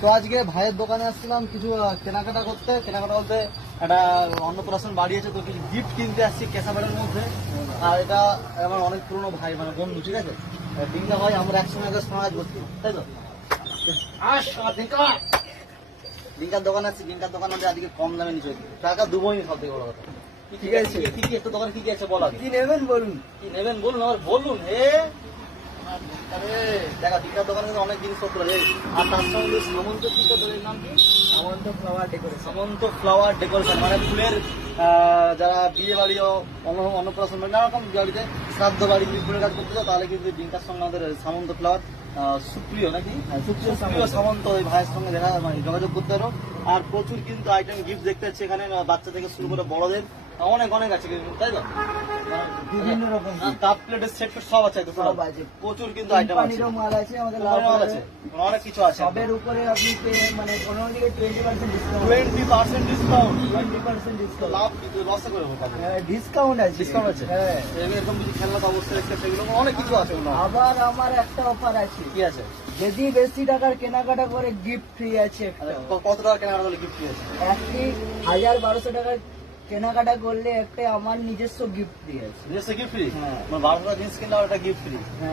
তো আজকে ভাইয়ের দোকানে আসছিলাম কিছু কেনাকাটা করতে। কেনাকাটা বলতে একটা অন্নপ্রাশন বাড়ি আছে, তো কিছু গিফট কিনতে আসছি কেসাবাড়ির মধ্যে। আর এটা আমার অনেক পুরনো ভাই, মানে বন্ধু, ঠিক আছে। ডিঙ্কা ভাই, আমরা একসঙ্গে আগে সমাজ করছি, তাই তো? ডিঙ্কার দোকানে আসছি, ডিঙ্কার দোকানে আজকে কম দামে নিচে টাকা দুবোই, সব থেকে বড় কথা। ঠিক আছে, কি কি একটা দোকানে কি কি আছে বলো? কি নেবেন বলুন? কি নেবেন বলুন, আমার বলুন। দেখা ডিঙ্কার দোকানে কিন্তু অনেক জিনিসপত্র আছে। আর তার সঙ্গে সামন্ত কি তো তোর নাম কি? সামন্ত ফ্লাওয়ার ডেকোরেশন। সামন্ত ফ্লাওয়ার ডেকোরেশন, মানে ফুলের যারা বিয়ে বাড়ি ও অন্নপ্রাশন, নানা রকম বাড়িতে, শ্রাদ্ধ বাড়ি যদি ফুলের কাজ করতে চাও, তাহলে কিন্তু ডিঙ্কার সঙ্গে আমাদের সামন্ত ফ্লাওয়ার সুপ্রিয় নাকি সুপ্রিয় সামন্ত ওই ভাইয়ের সঙ্গে দেখা, মানে যোগাযোগ করতে পারো। আর প্রচুর কিন্তু আইটেম গিফট দেখতে পাচ্ছি এখানে, বাচ্চা থেকে শুরু করে বড়দের অনেক অনেক আছে কিন্তু, তাই তো? বিভিন্ন রকম কাপ প্লেটের সেট সব আছে, সব আছে। প্রচুর কিন্তু আইটেম আছে, কোম্পানিরও মাল আছে, আমাদের মাল আছে, অনেক কিছু আছে। সবের উপরে আপনি মানে 15 থেকে 20% ডিসকাউন্ট। 20% discount, 20% discount. লাভ কিন্তু লসে করে হবে। ডিসকাউন্ট আছে। ডিসকাউন্ট আছে, হ্যাঁ। এরকম কিছু খেলনা তো অবশ্যই একটা, সেগুলো অনেক কিছু আছে। আবার আমার একটা অফার আছে, কি আছে? যদি বেশি টাকার কেনাকাটা করে গিফট ফ্রি আছে। কত টাকা কেনাকাটা করলে গিফট আছে? একটি 1000-1200 টাকার কেনাকাটা করলে একটা আমার নিজস্ব গিফট ফ্রি আছে। নিজস্ব গিফট ফ্রি? হ্যাঁ। 12 টাকা জিনিস কিনলে আর একটা গিফট ফ্রি। হ্যাঁ।